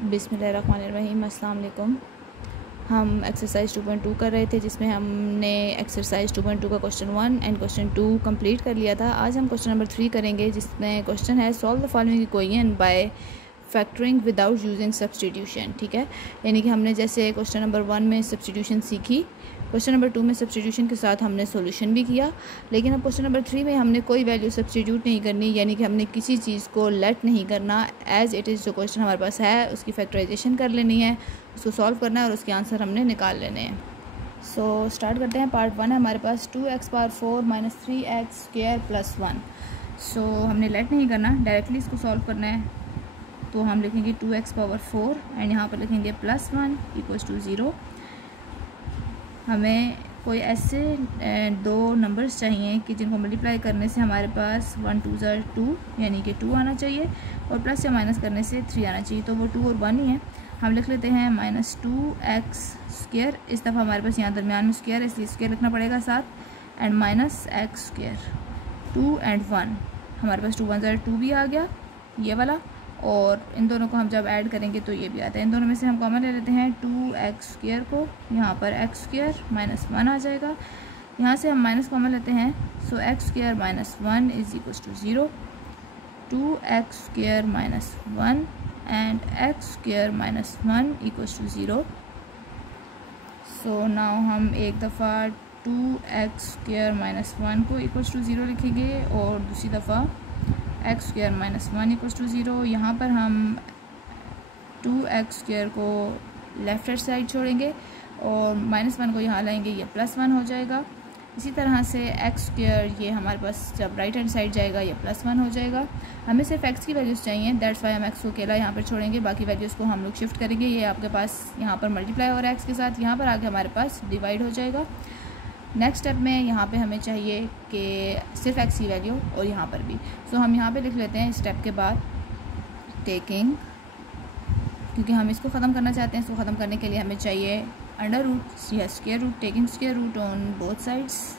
बिस्मिल्लाहिर्रहमानिर्रहीम, अस्सलाम वालेकुम। हम एक्सरसाइज 2.2 कर रहे थे, जिसमें हमने एक्सरसाइज 2.2 का क्वेश्चन 1 एंड क्वेश्चन 2 कंप्लीट कर लिया था। आज हम क्वेश्चन नंबर 3 करेंगे, जिसमें क्वेश्चन है solve the following equation by factoring without using substitution. ठीक है, यानी कि हमने जैसे क्वेश्चन नंबर 1 में सब्सटीट्यूशन सीखी, क्वेश्चन नंबर 2 में सब्सटीट्यूशन के साथ हमने सॉल्यूशन भी किया, लेकिन अब क्वेश्चन नंबर 3 में हमने कोई वैल्यू सब्सटीट्यूट नहीं करनी, यानी कि हमने किसी चीज़ को लेट नहीं करना, एज़ इट इज़ जो क्वेश्चन हमारे पास है उसकी फैक्टराइजेशन कर लेनी है, उसको सॉल्व करना है और उसके आंसर हमने निकाल लेने हैं। सो स्टार्ट करते हैं। पार्ट 1 है हमारे पास 2x⁴ - 3x² + 1। सो हमने लेट नहीं करना, डायरेक्टली इसको सॉल्व करना है। तो हम लिखेंगे 2x⁴ एंड यहाँ पर लिखेंगे +1 = 0। हमें कोई ऐसे दो नंबर्स चाहिए कि जिनको मल्टीप्लाई करने से हमारे पास 1 2 ज़ा 2 यानी कि 2 आना चाहिए, और प्लस या माइनस करने से 3 आना चाहिए। तो वो 2 और 1 ही है। हम लिख लेते हैं -2x²। इस दफ़ा हमारे पास यहाँ दरमियान में स्क्वायर है, इसलिए स्क्वायर लिखना पड़ेगा साथ, एंड -x²। 2 और 1, हमारे पास 2 1 ज़ा 2 भी आ गया, ये वाला, और इन दोनों को हम जब ऐड करेंगे तो ये भी आता है। इन दोनों में से हम कॉमन ले लेते हैं 2x² को, यहाँ पर x² - 1 आ जाएगा। यहाँ से हम माइनस कॉमन लेते हैं, सो x² - 1 = 0। 2x² - 1 and x² - 1 = 0। So now हम एक दफ़ा 2x² - 1 को = 0 लिखेंगे, और दूसरी दफ़ा x² - 1 = 0। यहाँ पर हम 2x² को लेफ़्ट हैंड साइड छोड़ेंगे और -1 को यहाँ लाएंगे, ये +1 हो जाएगा। इसी तरह से x² ये हमारे पास जब राइट हैंड साइड जाएगा ये +1 हो जाएगा। हमें सिर्फ x की वैल्यूज़ चाहिए, दैट्स वाई हम x को अकेला यहाँ पर छोड़ेंगे, बाकी वैल्यूज़ को हम लोग शिफ्ट करेंगे। ये आपके पास यहाँ पर मल्टीप्लाई हो रहा है x के साथ, यहाँ पर आके हमारे पास डिवाइड हो जाएगा। नेक्स्ट स्टेप में यहाँ पे हमें चाहिए कि सिर्फ x की वैल्यू, और यहाँ पर भी। सो हम यहाँ पे लिख लेते हैं स्टेप के बाद टेकिंग, क्योंकि हम इसको ख़त्म करना चाहते हैं। इसको ख़त्म करने के लिए हमें चाहिए अंडर रूट या square root, taking square root on both sides.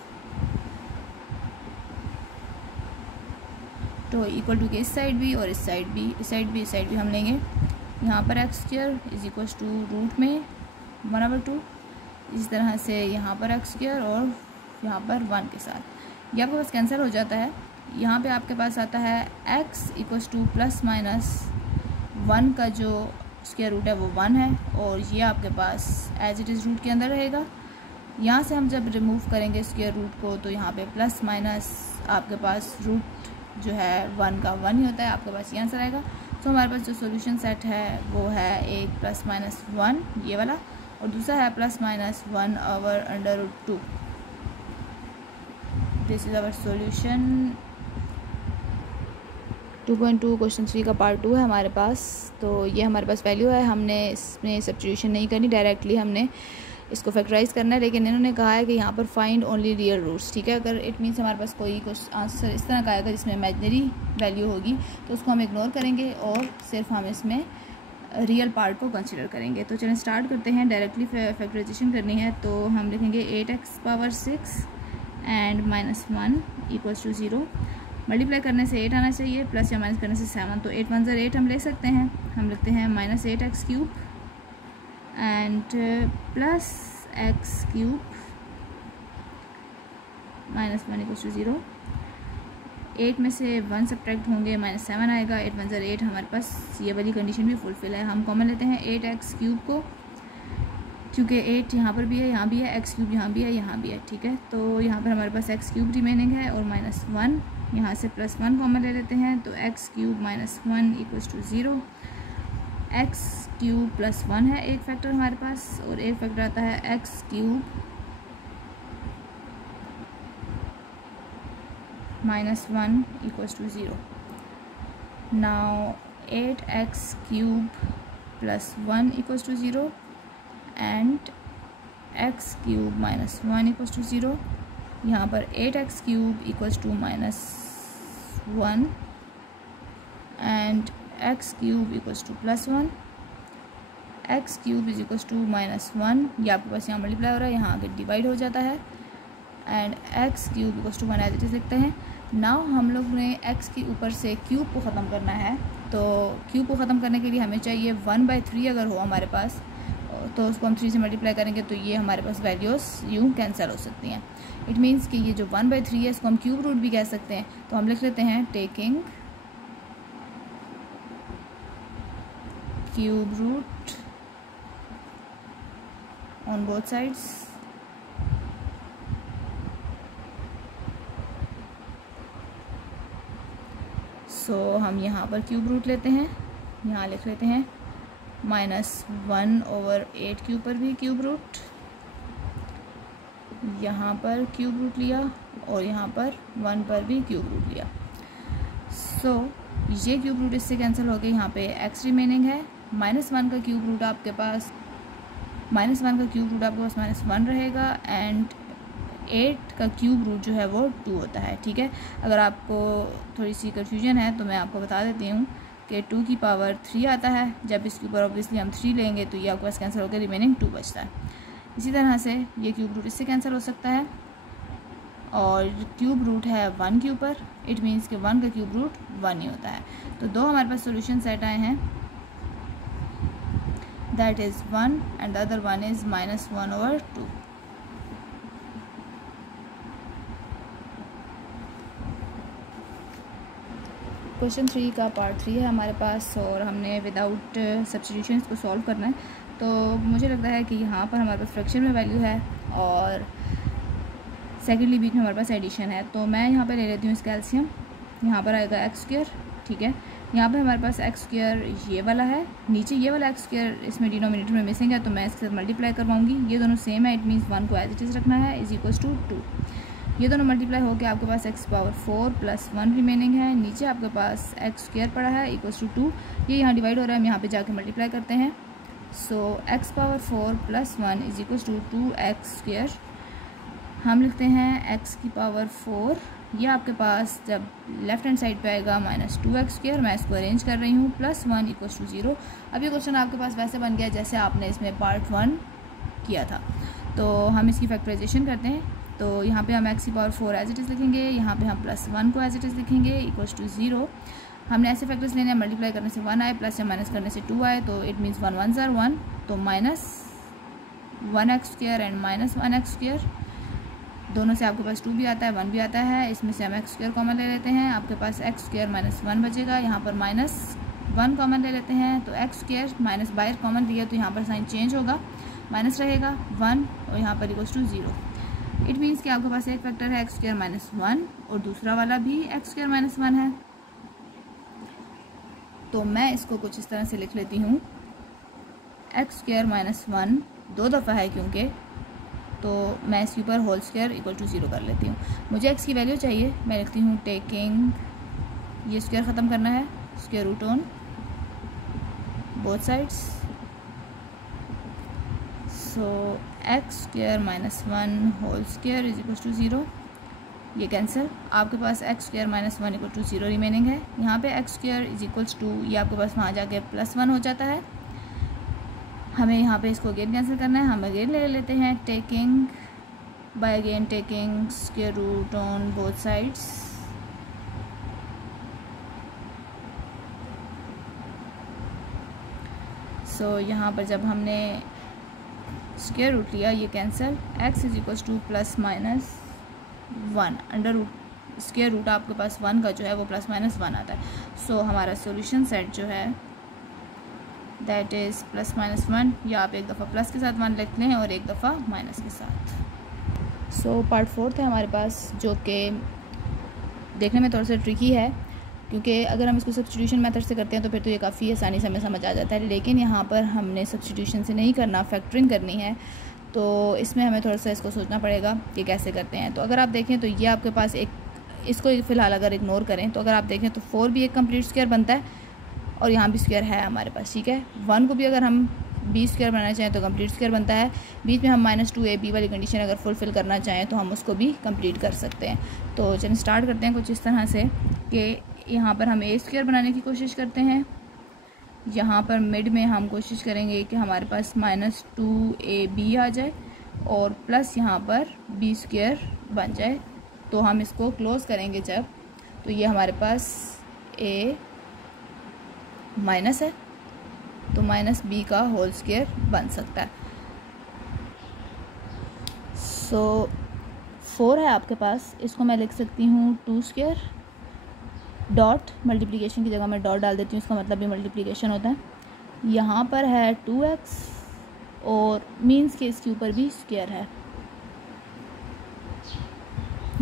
तो इक्वल टू के इस साइड भी और इस साइड भी, इस साइड भी हम लेंगे। यहाँ पर x² = रूट में 1/2, इस तरह से यहाँ पर x² और यहाँ पर 1 के साथ ये आपके पास कैंसिल हो जाता है। यहाँ पे आपके पास आता है x = ±1 का जो स्क्वायर रूट है वो 1 है, और ये आपके पास एज इट इज़ रूट के अंदर रहेगा। यहाँ से हम जब रिमूव करेंगे स्क्वायर रूट को, तो यहाँ पे प्लस माइनस आपके पास रूट जो है 1 का 1 ही होता है, आपके पास ये आंसर आएगा। तो हमारे पास जो सॉल्यूशन सेट है वो है एक ±1 ये वाला, और दूसरा है +(1/√2). This is our solution 2.2 question 3 का पार्ट 2 है हमारे पास। तो ये हमारे पास वैल्यू है, हमने इसमें सब्स्टिट्यूशन नहीं करनी, डायरेक्टली हमने इसको फैक्टराइज करना है। लेकिन इन्होंने कहा है कि यहाँ पर फाइंड ओनली रियल रूट्स। ठीक है, अगर इट मीन्स हमारे पास कोई कुछ आंसर इस तरह का आएगा जिसमें इमेजिनरी वैल्यू होगी, तो उसको हम इग्नोर करेंगे और सिर्फ हम इसमें रियल पार्ट को कंसिडर करेंगे। तो चलिए स्टार्ट करते हैं। डायरेक्टली फैक्टराइजेशन करनी है, तो हम लिखेंगे 8x⁻6 एंड -1 = 0। मल्टीप्लाई करने से 8 आना चाहिए, प्लस या माइनस करने से 7। तो 8 1 ज़ा 8 हम ले सकते हैं। हम लिखते हैं -8x³ एंड +x³ -1 = 0। 8 में से 1 सब्ट्रैक्ट होंगे, -7 आएगा। 8 1 ज़ा 8, हमारे पास ये वाली कंडीशन भी फुलफिल है। हम कॉमन लेते हैं 8x³ को, क्योंकि 8 यहाँ पर भी है, यहाँ भी है, x³ यहाँ भी है, यहाँ भी है। ठीक है, तो यहाँ पर हमारे पास x³ रिमेनिंग है, और -1 यहाँ से +1 कॉमन ले लेते हैं, तो x³ - 1 = 0। x³ + 1 है एक फैक्टर हमारे पास, और एक फैक्टर आता है x³ - 1 = 0। Now 8x³ + 1 = 0 and x³ - 1 = 0। यहाँ पर 8x³ = -1 एंड x³ = +1। x³ = -1, ये आपके पास यहाँ मल्टीप्लाई हो रहा है, यहाँ आगे डिवाइड हो जाता है, and x³ = 1 as it is लिखते हैं। नाउ हम लोग ने x के ऊपर से क्यूब को ख़त्म करना है, तो क्यूब को ख़त्म करने के लिए हमें चाहिए 1/3 अगर हो हमारे पास, तो उसको हम 3 से मल्टीप्लाई करेंगे तो ये हमारे पास वैल्यूज़ यूँ कैंसिल हो सकती हैं। इट मीन्स कि ये जो 1/3 है इसको हम क्यूब रूट भी कह सकते हैं। तो हम लिख लेते हैं taking cube root on both sides. So हम यहाँ पर क्यूब रूट लेते हैं, यहाँ लिख लेते हैं -1/8 के ऊपर भी क्यूब रूट, यहाँ पर क्यूब रूट लिया और यहाँ पर 1 पर भी क्यूब रूट लिया। सो ये क्यूब रूट इससे कैंसिल हो गए, यहाँ पे x रिमेनिंग है। -1 का क्यूब रूट आपके पास -1 रहेगा एंड 8 का क्यूब रूट जो है वो 2 होता है। ठीक है, अगर आपको थोड़ी सी कन्फ्यूजन है तो मैं आपको बता देती हूँ कि 2 की पावर 3 आता है, जब इसके ऊपर ऑब्वियसली हम 3 लेंगे तो ये आपके पास कैंसिल होकर रिमेनिंग 2 बचता है। इसी तरह से ये क्यूब रूट इससे कैंसिल हो सकता है और क्यूब रूट है 1 के ऊपर, इट मीन्स कि 1 का क्यूब रूट 1 ही होता है। तो दो हमारे पास सोल्यूशन सेट आए हैं, that is 1 and the other one is -1/2। Question 3 का पार्ट 3 है हमारे पास और हमने विदाउट सब्स्टिट्यूशन को सॉल्व करना है। तो मुझे लगता है कि यहाँ पर हमारे पास फ्रैक्शन में वैल्यू है और सेकेंडली बीच में हमारे पास एडिशन है। तो मैं यहाँ पर ले लेती हूँ इसका एलसीएम, यहाँ पर आएगा x²। ठीक है, यहाँ पर हमारे पास x² ये वाला है, नीचे ये वाला x² इसमें डिनोमिनेटर में मिसिंग है तो मैं इसके साथ मल्टीप्लाई करवाऊँगी। ये दोनों सेम है, इट मीन्स 1 को एज इट इज़ रखना है = 2। ये दोनों मल्टीप्लाई होकर आपके पास x⁴ + 1 रिमेनिंग है, नीचे आपके पास x² पड़ा है = 2। ये यहाँ डिवाइड हो रहा है, हम यहाँ पे जाके मल्टीप्लाई करते हैं। सो x⁴ + 1 = 2x²। हम लिखते हैं x⁴, ये आपके पास जब लेफ्ट हैंड साइड पे आएगा -2x²। मैं इसको अरेंज कर रही हूँ, +1 = 0। अब ये क्वेश्चन आपके पास वैसे बन गया जैसे आपने इसमें पार्ट 1 किया था। तो हम इसकी फैक्टराइजेशन करते हैं। तो यहाँ पे हम x⁴ एज इट इज़ लिखेंगे, यहाँ पे हम +1 को एज इट इज़ लिखेंगे = 0। हमने ऐसे फैक्टर्स लेने हैं, मल्टीप्लाई करने से 1 आए, प्लस या माइनस करने से 2 आए, तो इट मीन्स 1 1s are 1, तो -1x² एंड -1x², दोनों से आपके पास 2 भी आता है 1 भी आता है, इसमें से हम x² कॉमन ले लेते हैं, आपके पास x² -1 बचेगा, यहाँ पर -1 कॉमन ले लेते हैं, तो x² माइनस बाहर कॉमन लिया तो यहाँ पर साइन चेंज होगा, माइनस रहेगा 1 और यहाँ पर = 0। इट मीन्स कि आपके पास एक फैक्टर है x² -1 और दूसरा वाला भी x² -1 है। तो मैं इसको कुछ इस तरह से लिख लेती हूँ, x² -1 2 दफ़ा है क्योंकि, तो मैं इसके ऊपर होल स्क्वायर = 0 कर लेती हूँ। मुझे x की वैल्यू चाहिए, मैं लिखती हूँ टेकिंग, ये स्क्वायर ख़त्म करना है, square root on both sides. So x² -1 whole square = 0, ये कैंसिल, आपके पास x² -1 = 0 रिमेनिंग है। यहाँ पे x² = ये आपके पास वहाँ जाके +1 हो जाता है। हमें यहाँ पे इसको अगेन कैंसिल करना है, हम अगेन ले लेते हैं taking by again taking square root on both sides. So यहाँ पर जब हमने स्क्वायर रूट लिया ये cancel, x = ±1 under root square root आपके पास 1 का जो है वो +-1 आता है। सो हमारा सॉल्यूशन सेट जो है दैट इज़ +-1, या आप एक दफ़ा प्लस के साथ 1 लिख लें और एक दफ़ा माइनस के साथ। सो पार्ट 4 है हमारे पास, जो कि देखने में थोड़ा सा ट्रिकी है क्योंकि अगर हम इसको सब्स्टिट्यूशन मेथड से करते हैं तो फिर तो ये काफ़ी आसानी से हमें समझ आ जाता है, लेकिन यहाँ पर हमने सब्स्टिट्यूशन से नहीं करना, फैक्टरिंग करनी है, तो इसमें हमें थोड़ा सा इसको सोचना पड़ेगा कि कैसे करते हैं। तो अगर आप देखें तो ये आपके पास एक, इसको फ़िलहाल अगर इग्नोर करें तो अगर आप देखें तो 4 भी एक कंप्लीट स्क्वायर बनता है और यहाँ भी स्क्वायर है हमारे पास, ठीक है। 1 को भी अगर हम b स्क्वायर बनाना चाहें तो कंप्लीट स्क्वायर बनता है, बीच में हम -2ab वाली कंडीशन अगर फुलफ़िल करना चाहें तो हम उसको भी कंप्लीट कर सकते हैं। तो चलिए स्टार्ट करते हैं कुछ इस तरह से कि यहाँ पर हम a स्क्वायर बनाने की कोशिश करते हैं, यहाँ पर मिड में हम कोशिश करेंगे कि हमारे पास -2ab आ जाए और प्लस यहाँ पर b स्क्वायर बन जाए। तो हम इसको क्लोज़ करेंगे जब, तो ये हमारे पास a माइनस है तो माइनस बी का होल स्क्वायर बन सकता है। सो 4 है आपके पास, इसको मैं लिख सकती हूँ 2 स्क्वायर, डॉट मल्टीप्लिकेशन की जगह मैं डॉट डाल देती हूँ, इसका मतलब भी मल्टीप्लिकेशन होता है। यहाँ पर है 2x और मीन्स के इसके ऊपर भी स्क्वायर है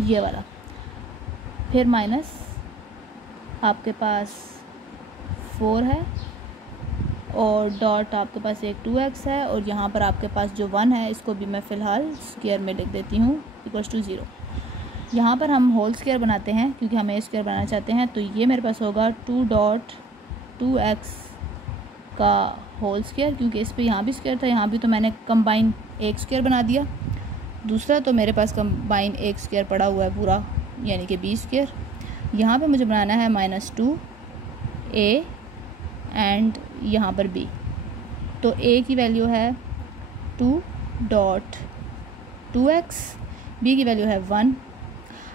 ये वाला, फिर माइनस आपके पास 4 है और डॉट आपके पास एक 2x है और यहाँ पर आपके पास जो 1 है इसको भी मैं फ़िलहाल स्क्वायर में लिख देती हूँ इक्वल्स टू 0। यहाँ पर हम होल स्क्वायर बनाते हैं क्योंकि हमें स्क्वायर बनाना चाहते हैं, तो ये मेरे पास होगा 2 डॉट 2x का होल स्क्वायर, क्योंकि इस पे यहाँ भी स्क्वायर था, यहाँ भी, तो मैंने कंबाइन एक स्क्वायर बना दिया। दूसरा तो मेरे पास कंबाइन एक स्क्वायर पड़ा हुआ है पूरा, यानी कि बी स्क्वायर। यहाँ पे मुझे बनाना है -2a एंड यहाँ पर b, तो a की वैल्यू है 2 डॉट 2x, b की वैल्यू है 1।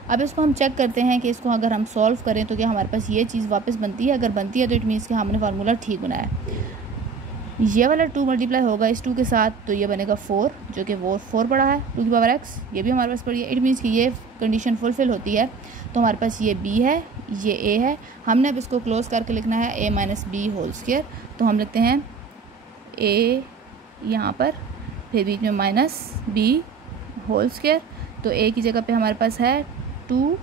अब इसको हम चेक करते हैं कि इसको अगर हम सॉल्व करें तो क्या हमारे पास ये चीज़ वापस बनती है। अगर बनती है तो इट मीन्स कि हमने फार्मूला ठीक बनाया। ये वाला 2 मल्टीप्लाई होगा इस 2 के साथ, तो ये बनेगा 4, जो कि वो 4 पड़ा है 2 की पावर x, ये भी हमारे पास पड़ी है। इट मीन्स कि ये कंडीशन फुलफिल होती है, तो हमारे पास ये b है, ये a है। हमने अब इसको क्लोज करके लिखना है a minus b whole square, तो हम लिखते हैं a यहाँ पर, फिर बीच में माइनस b होल स्क्वायर, तो a की जगह पे हमारे पास है 2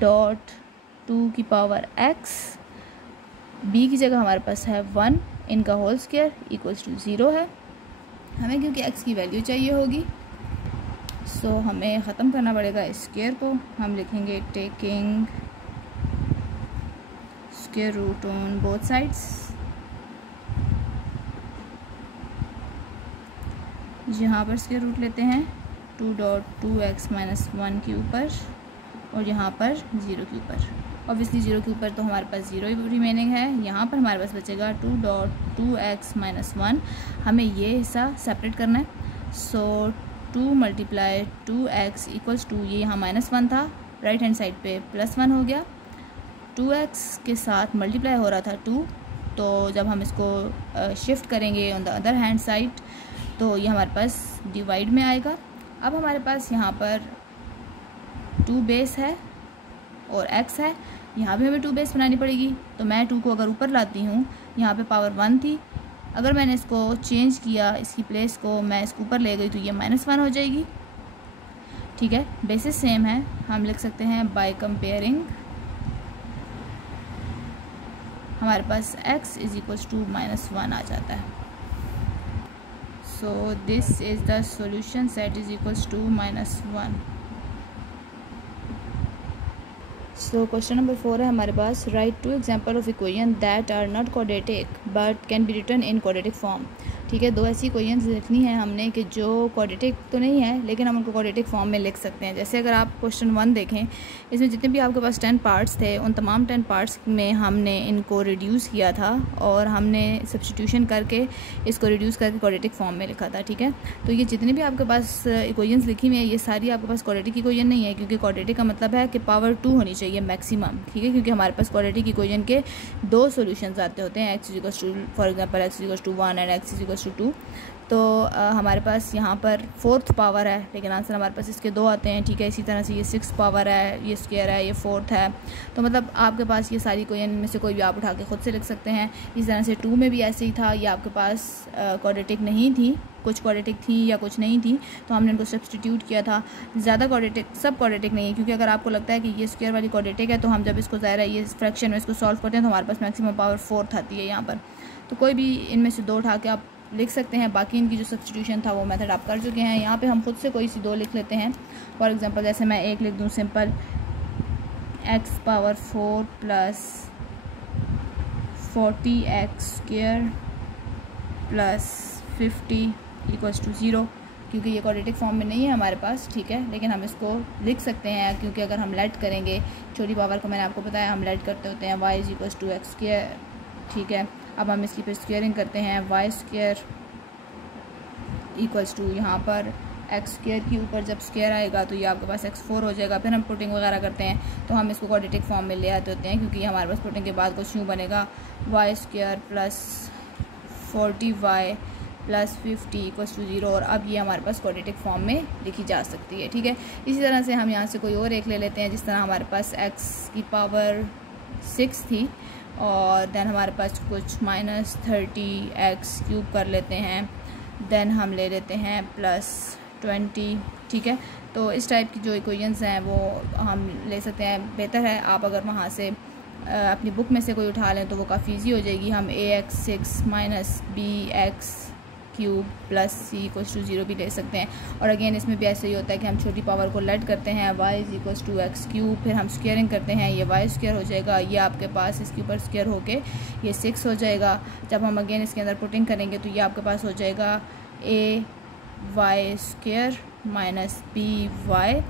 डॉट 2 की पावर x, b की जगह हमारे पास है 1, इनका होल स्क्वायर इक्वल्स टू 0 है। हमें क्योंकि x की वैल्यू चाहिए होगी, सो हमें ख़त्म करना पड़ेगा इस स्क्वायर को। हम लिखेंगे taking square root on both sides. यहाँ पर स्क्वायर रूट लेते हैं 2 डॉट 2x माइनस 1 के ऊपर और यहाँ पर 0 के ऊपर। ऑब्वियसली 0 के ऊपर तो हमारे पास 0 ही रिमेनिंग है। यहाँ पर हमारे पास बचेगा 2 डॉट 2x माइनस 1। हमें ये हिस्सा सेपरेट करना है। सो 2 मल्टीप्लाई 2x इक्वल्स टू, ये यहाँ -1 था, राइट हैंड साइड पे +1 हो गया। 2x के साथ मल्टीप्लाई हो रहा था 2, तो जब हम इसको शिफ्ट करेंगे on the other hand side तो ये हमारे पास डिवाइड में आएगा। अब हमारे पास यहाँ पर 2 बेस है और x है, यहाँ भी हमें 2 बेस बनानी पड़ेगी। तो मैं 2 को अगर ऊपर लाती हूँ, यहाँ पे पावर 1 थी, अगर मैंने इसको चेंज किया, इसकी प्लेस को मैं इसको ऊपर ले गई तो ये -1 हो जाएगी। ठीक है, बेसिस सेम है, हम लिख सकते हैं बाय कंपेयरिंग हमारे पास x इज इक्वल्स टू -1 आ जाता है। So this is the solution set is equals to -1। So question number 4 है हमारे पास, write 2 example of equation that are not quadratic but can be written in quadratic form. ठीक है, 2 ऐसी equations लिखनी है हमने कि जो क्वाड्रेटिक तो नहीं है लेकिन हम उनको क्वाड्रेटिक फॉर्म में लिख सकते हैं। जैसे अगर आप क्वेश्चन 1 देखें, इसमें जितने भी आपके पास 10 पार्ट्स थे, उन तमाम 10 पार्ट्स में हमने इनको रिड्यूस किया था और हमने सब्स्टिट्यूशन करके इसको रिड्यूस करके क्वाड्रेटिक फॉर्म में लिखा था। ठीक है, तो ये जितनी भी आपके पास इक्वेशंस लिखी हुई है, ये सारी आपके पास क्वाड्रेटिक इक्वेशन नहीं है, क्योंकि क्वाड्रेटिक का मतलब है कि पावर 2 होनी चाहिए मैक्सिमम। ठीक है, क्योंकि हमारे पास क्वाड्रेटिक इक्वेशन के 2 सॉल्यूशंस आते होते हैं, x equals to, for example x equals to 1 and x equals to 2। तो हमारे पास यहाँ पर 4th पावर है, लेकिन आंसर हमारे पास इसके 2 आते हैं। ठीक है, इसी तरह से ये 6th पावर है, ये स्क्वायर है, ये 4th है। तो मतलब आपके पास ये सारी इक्वेशन में से कोई भी आप उठा के खुद से लिख सकते हैं। इस तरह से 2 में भी ऐसे ही था, ये आपके पास क्वाड्रेटिक नहीं थी, कुछ क्वाड्रेटिक थी या कुछ नहीं थी, तो हमने इनको सब्स्टिट्यूट किया था। ज़्यादा क्वाड्रेटिक, सब क्वाड्रेटिक नहीं है, क्योंकि अगर आपको लगता है कि ये स्क्वायर वाली क्वाड्रेटिक है तो हम जब इसको ज़ाहिर है ये फ्रैक्शन में इसको सॉल्व करते हैं तो हमारे पास मैक्सिमम पावर 4th आती है यहाँ पर। तो कोई भी इनमें से 2 उठा के आप लिख सकते हैं। बाकी इनकी जो सब्स्टिट्यूशन था वो मेथड आप कर चुके हैं। यहाँ पे हम खुद से कोई सी 2 लिख लेते हैं। फॉर एग्जांपल जैसे मैं एक लिख दूँ simple, x power 4 plus 40x square plus 50 equals to 0, क्योंकि ये क्वाड्रेटिक फॉर्म में नहीं है हमारे पास। ठीक है, लेकिन हम इसको लिख सकते हैं, क्योंकि अगर हम लेट करेंगे, छोटी पावर को मैंने आपको बताया हम लेट करते होते हैं, y is equals to x square. ठीक है, अब हम इसकी फिर स्क्वेयरिंग करते हैं, y स्क्वायर इक्वल्स टू यहाँ पर एक्स स्क्वायर के ऊपर जब स्क्वायर आएगा तो ये आपके पास x4 हो जाएगा। फिर हम पुटिंग वगैरह करते हैं तो हम इसको क्वाड्रेटिक फॉर्म में ले आते होते हैं, क्योंकि हमारे पास पुटिंग के बाद कुछ यूँ बनेगा y² plus 40y plus 50 equals to 0, और अब ये हमारे पास क्वाड्रेटिक फॉर्म में लिखी जा सकती है। ठीक है, इसी तरह से हम यहाँ से कोई और एक ले लेते हैं, जिस तरह हमारे पास x की पावर 6 थी और देन हमारे पास कुछ -30x³ कर लेते हैं, देन हम ले लेते हैं +20। ठीक है, तो इस टाइप की जो इक्वेशंस हैं वो हम ले सकते हैं। बेहतर है आप अगर वहाँ से अपनी बुक में से कोई उठा लें तो वो काफ़ी ईजी हो जाएगी। हम ax6 - bx³ plus c equals to 0 भी ले सकते हैं। और अगेन इसमें भी ऐसे ही होता है कि हम छोटी पावर को लेट करते हैं, y इक्वल्स टू x³, फिर हम स्क्वेयरिंग करते हैं, ये y² हो जाएगा, ये आपके पास इसके ऊपर स्क्वेयर होके ये 6 हो जाएगा। जब हम अगेन इसके अंदर पुटिंग करेंगे तो ये आपके पास हो जाएगा ay² minus by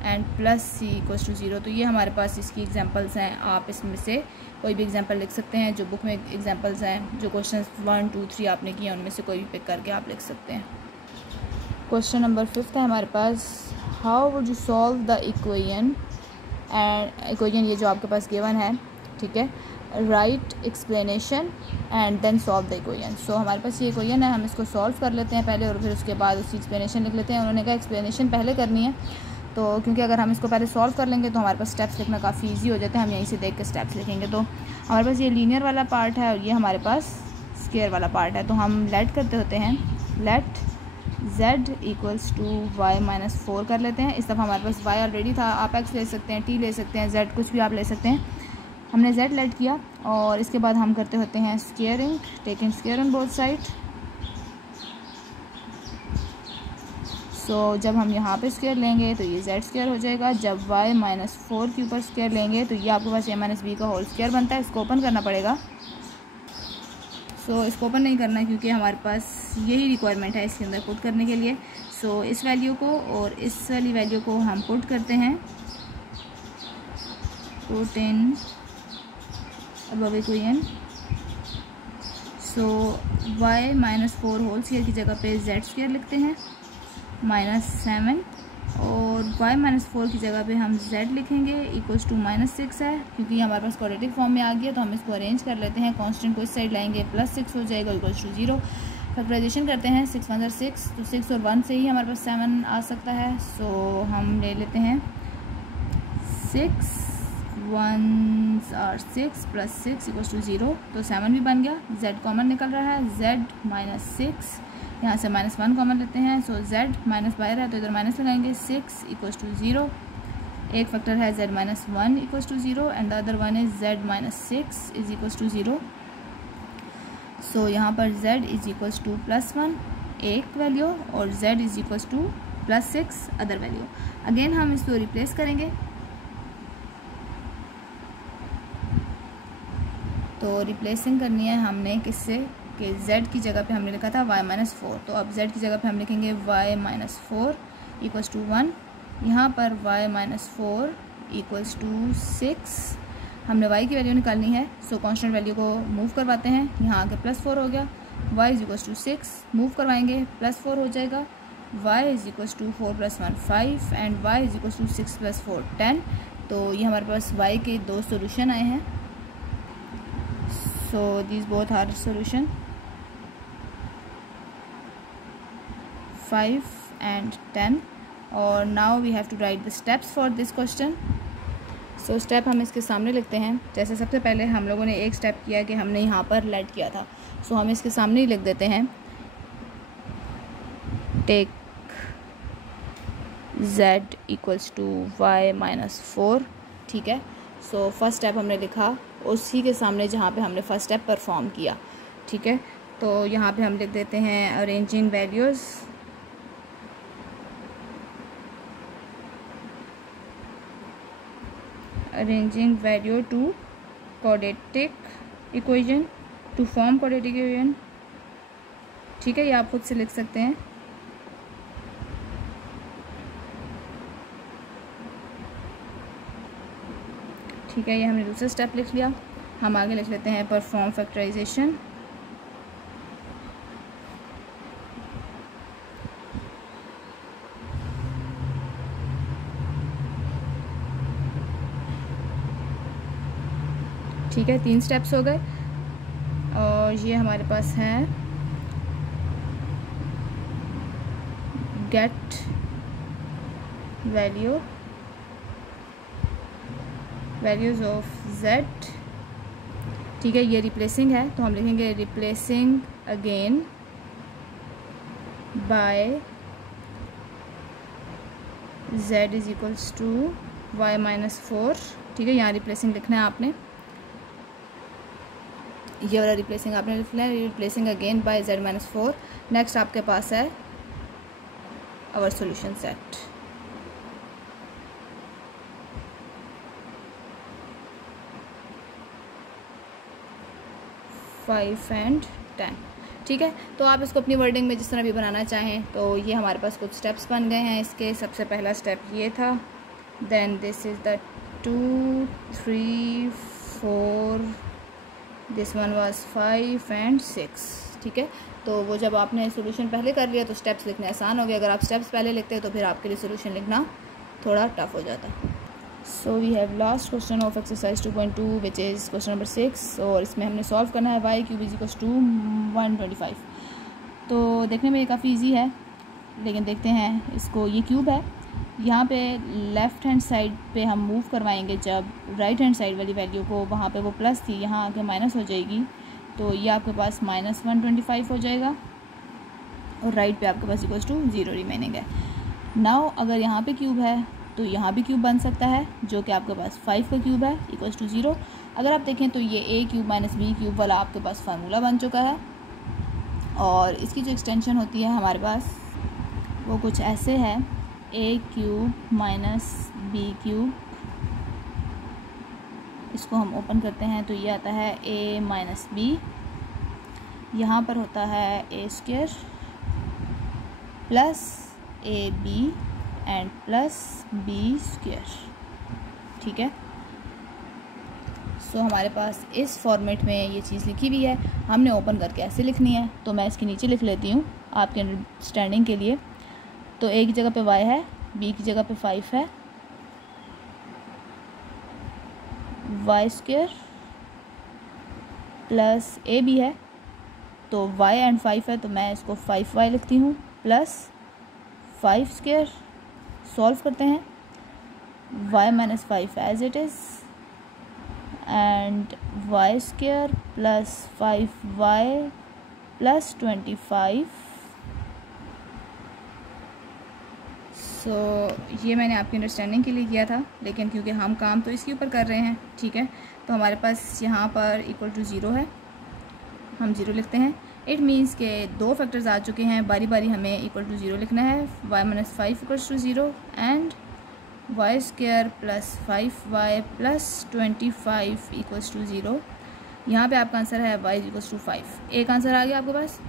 and plus c equals to 0। तो ये हमारे पास इसकी एग्जांपल्स हैं। आप इसमें से कोई भी एग्जांपल लिख सकते हैं, जो बुक में एग्जांपल्स हैं, जो क्वेश्चन 1, 2, 3 आपने किए उनमें से कोई भी पिक करके आप लिख सकते हैं। क्वेश्चन नंबर 5 है हमारे पास, how would you solve the equation, and equation ये जो आपके पास गिवन है, ठीक है, write explanation and then solve the equation. So हमारे पास ये इक्वेशन है, हम इसको सॉल्व कर लेते हैं पहले और फिर उसके बाद उसकी एक्सप्लेनेशन लिख लेते हैं। उन्होंने कहा एक्सप्लेनेशन पहले करनी है, तो क्योंकि अगर हम इसको पहले सॉल्व कर लेंगे तो हमारे पास स्टेप्स लिखना काफ़ी इजी हो जाता है। हम यहीं से देख के स्टेप्स लिखेंगे। तो हमारे पास ये लीनियर वाला पार्ट है और ये हमारे पास स्क्वायर वाला पार्ट है। तो हम लेट करते होते हैं, let z equals to y - 4 कर लेते हैं। इस दफ़ा हमारे पास y ऑलरेडी था, आप x ले सकते हैं, t ले सकते हैं, z कुछ भी आप ले सकते हैं। हमने z लेट किया और इसके बाद हम करते होते हैं squaring, taking square on both side. So जब हम यहाँ पे स्क्वायर लेंगे तो ये z² हो जाएगा। जब y - 4 के ऊपर स्क्वायर लेंगे तो ये आपके पास a - b का होल स्क्वायर बनता है। इसको ओपन करना पड़ेगा। सो इसको ओपन नहीं करना क्योंकि हमारे पास यही रिक्वायरमेंट है इसके अंदर पुट करने के लिए। सो इस वैल्यू को और इस वाली वैल्यू को हम पुट करते हैं, put in above equation. So y - 4 whole square की जगह पे z² लिखते हैं -7, और y - 4 की जगह पे हम z लिखेंगे इक्वल्स टू -6 है, क्योंकि हमारे पास क्वाड्रेटिक फॉर्म में आ गया। तो हम इसको अरेंज कर लेते हैं, कांस्टेंट को इस साइड लाएंगे, +6 हो जाएगा इक्वल्स टू 0। फैक्टराइजेशन करते हैं, 6 1 6, तो 6 और 1 से ही हमारे पास 7 आ सकता है। सो हम ले लेते हैं 6 1s are 6 + 6 इक्वल्स टू 0, तो 7 भी बन गया। z कॉमन निकल रहा है, z - 6, यहाँ से -1 कॉमन लेते हैं। सो z माइनस बाहर है तो इधर माइनस लगाएंगे, 6 इक्वल्स टू 0। एक फैक्टर है z - 1 equals to 0 and the other one is z - 6 is equals to 0। So यहाँ पर z इज इक्वल्स टू +1 एक वैल्यू और z is equals to +6 other value. Again हम इसको रिप्लेस करेंगे, तो रिप्लेसिंग करनी है हमने किससे, कि z की जगह पे हमने लिखा था y - 4, तो अब z की जगह पे हम लिखेंगे y - 4 इक्वल्स टू 1। यहाँ पर y - 4 इक्वल्स टू 6, हमने y की वैल्यू निकालनी है। सो कांस्टेंट वैल्यू को मूव करवाते हैं, यहाँ आके +4 हो गया, y is equals to 6 move करवाएंगे, +4 हो जाएगा, y is equals to 4 + 1 5 and y is equals to 6 + 4 10। तो ये हमारे पास y के 2 सोल्यूशन आए हैं। So these both are solution 5 and 10, और now we have to write the steps for this question. So step हम इसके सामने लिखते हैं। जैसे सबसे पहले हम लोगों ने एक स्टेप किया कि हमने यहाँ पर लेट किया था, सो हम इसके सामने ही लिख देते हैं, take z equals to y - 4। ठीक है, सो फर्स्ट स्टेप हमने लिखा उसी के सामने जहाँ पे हमने फर्स्ट स्टेप परफॉर्म किया। ठीक है, तो यहाँ पे हम लिख देते हैं arranging values, arranging value to quadratic equation to form quadratic equation। ठीक है, ये आप खुद से लिख सकते हैं। ठीक है, ये हमने दूसरा स्टेप लिख लिया। हम आगे लिख लेते हैं परफॉर्म फैक्टराइजेशन। ठीक है, 3 स्टेप्स हो गए। और ये हमारे पास हैं गेट वैल्यूज़ ऑफ z। ठीक है, ये रिप्लेसिंग है तो हम लिखेंगे replacing again by z is equals to y-4। ठीक है, यहाँ रिप्लेसिंग लिखना है आपने, ये वाला रिप्लेसिंग आपने लिखना है, replacing again bye z-4। Next आपके पास है our solution set. Five and 10। ठीक है, तो आप इसको अपनी वर्डिंग में जिस तरह भी बनाना चाहें। तो ये हमारे पास कुछ स्टेप्स बन गए हैं इसके। सबसे पहला स्टेप ये था, then this is the 2 3 4, this one was 5 and 6। ठीक है, तो वो जब आपने सोल्यूशन पहले कर लिया तो स्टेप्स लिखने आसान हो गया। अगर आप स्टेप्स पहले लिखते हैं तो फिर आपके लिए सोल्यूशन लिखना थोड़ा टफ हो जाता। So we have last question of exercise 2.2 which is question number 6, और इसमें हमने सॉल्व करना है y cube is equals to 125। तो देखने में ये काफ़ी इजी है, लेकिन देखते हैं इसको। ये क्यूब है, यहाँ पे लेफ़्ट हैंड साइड पे हम मूव करवाएंगे जब राइट हैंड साइड वाली वैल्यू को, वहाँ पे वो प्लस थी, यहाँ आके माइनस हो जाएगी, तो ये आपके पास -125 हो जाएगा, और राइट पे आपके पास इक्वल्स टू 0 रिमेनिंग है। नाउ अगर यहाँ पे क्यूब है तो यहाँ भी क्यूब बन सकता है, जो कि आपके पास 5 का क्यूब है इक्वल्स टू 0। अगर आप देखें तो ये a cube minus b cube वाला आपके पास फार्मूला बन चुका है, और इसकी जो एक्सटेंशन होती है हमारे पास वो कुछ ऐसे है, a cube minus b cube. इसको हम ओपन करते हैं तो ये आता है a माइनस b, यहाँ पर होता है a square plus a b and plus b square. ठीक है, सो हमारे पास इस फॉर्मेट में ये चीज़ लिखी हुई है, हमने ओपन करके ऐसे लिखनी है। तो मैं इसके नीचे लिख लेती हूँ आपके अंडरस्टैंडिंग के लिए। तो a की जगह पे y है, b की जगह पे 5 है, y square plus a b है, तो y एंड 5 है तो मैं इसको 5y लिखती हूँ, प्लस 5 स्क्वायर। सॉल्व करते हैं, y minus 5 as it is, and y square plus 5y plus 25। So ये मैंने आपकी अंडरस्टैंडिंग के लिए किया था, लेकिन क्योंकि हम काम तो इसके ऊपर कर रहे हैं, ठीक है, तो हमारे पास यहाँ पर इक्वल टू 0 है, हम 0 लिखते हैं। इट मीन्स के 2 फैक्टर्स आ चुके हैं, बारी बारी हमें इक्वल टू 0 लिखना है। y minus 5 equals to 0 and y square plus 5y plus 25 equals to 0। यहाँ पे आपका आंसर है y इक्वल्स टू 5। एक आंसर आ गया आपके पास।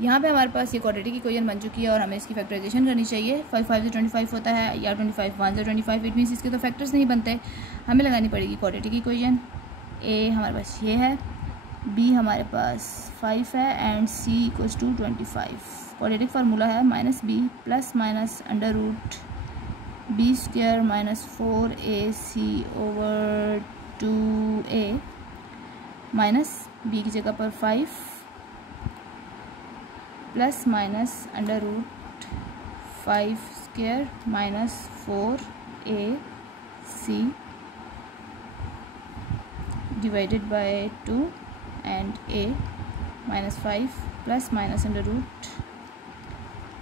यहाँ पे हमारे पास ये क्वाड्रेटिक इक्वेशन बन चुकी है और हमें इसकी फैक्टराइजेशन करनी चाहिए। 5 5 से 25 होता है, या 25 1 से 25। इट मीन्स इसके तो फैक्टर्स नहीं बनते, हमें लगानी पड़ेगी क्वाड्रेटिक इक्वेशन। a हमारे पास ये है, b हमारे पास 5 है and c equals to 25। Quadratic formula है -b plus minus under root b square minus 4ac over 2a minus b की जगह पर 5 plus minus under root 5 square minus 4ac divided by 2 and a minus 5 plus minus under root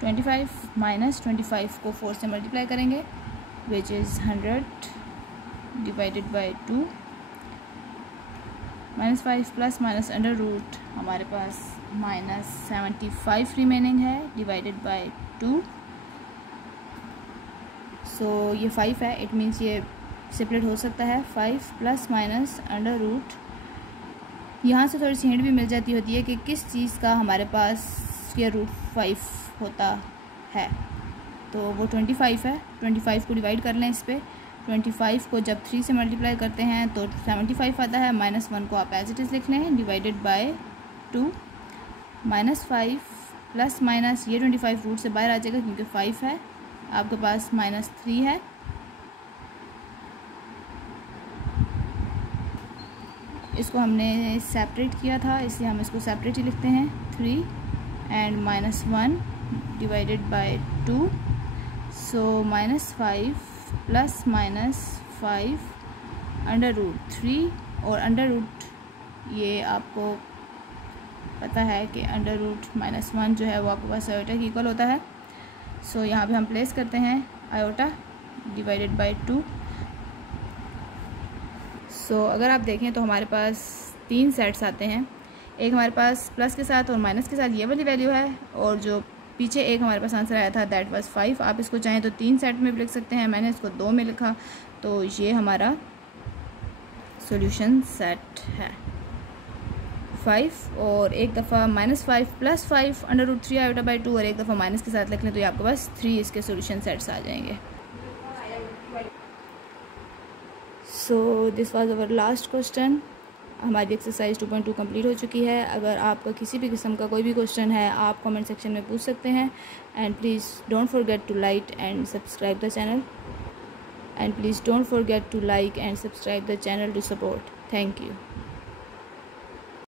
25 minus 25 को 4 से multiply करेंगे which is 100 divided by 2 minus 5 plus minus under root हमारे पास minus 75 remaining है divided by 2। so ये 5 है, it means ये separate हो सकता है। 5 प्लस माइनस अंडर रूट, यहाँ से थोड़ी सी हिंट भी मिल जाती होती है कि किस चीज़ का हमारे पास स्क्वायर रूट 5 होता है। तो वो 25 है, 25 को डिवाइड कर लें इस पर। 25 को जब 3 से मल्टीप्लाई करते हैं तो 75 आता है। -1 को आप एज इट इज़ लिख लें डिवाइडेड बाय 2। -5 प्लस माइनस ये 25 रूट से बाहर आ जाएगा क्योंकि 5 है, आपके पास -3 है इसको हमने सेपरेट किया था, इसलिए हम इसको सेपरेट ही लिखते हैं। 3 and -1 divided by 2, so -5 plus -5 √3, और अंडर-रूट ये आपको पता है कि √-1 जो है वो आपके पास आयोटा की इक्वल होता है। सो यहाँ पे हम प्लेस करते हैं आयोटा डिवाइडेड बाय 2। सो अगर आप देखें तो हमारे पास 3 सेट्स आते हैं, एक हमारे पास प्लस के साथ और माइनस के साथ ये वाली वैल्यू है, और जो पीछे एक हमारे पास आंसर आया था दैट वाज 5। आप इसको चाहें तो 3 सेट में भी लिख सकते हैं, मैंने इसको 2 में लिखा, तो ये हमारा सॉल्यूशन सेट है 5। और एक दफ़ा -5 प्लस 5 √3 आयोटा बाई 2, और एक दफ़ा माइनस के साथ लिख लें तो ये आपके पास 3 इसके सॉल्यूशन सेट्स आ जाएंगे। So this was our last question. हमारी एक्सरसाइज 2.2 कंप्लीट हो चुकी है। अगर आपका किसी भी किस्म का कोई भी क्वेश्चन है आप कमेंट सेक्शन में पूछ सकते हैं। And please don't forget to like and subscribe the channel, and please don't forget to like and subscribe the channel to support. Thank you.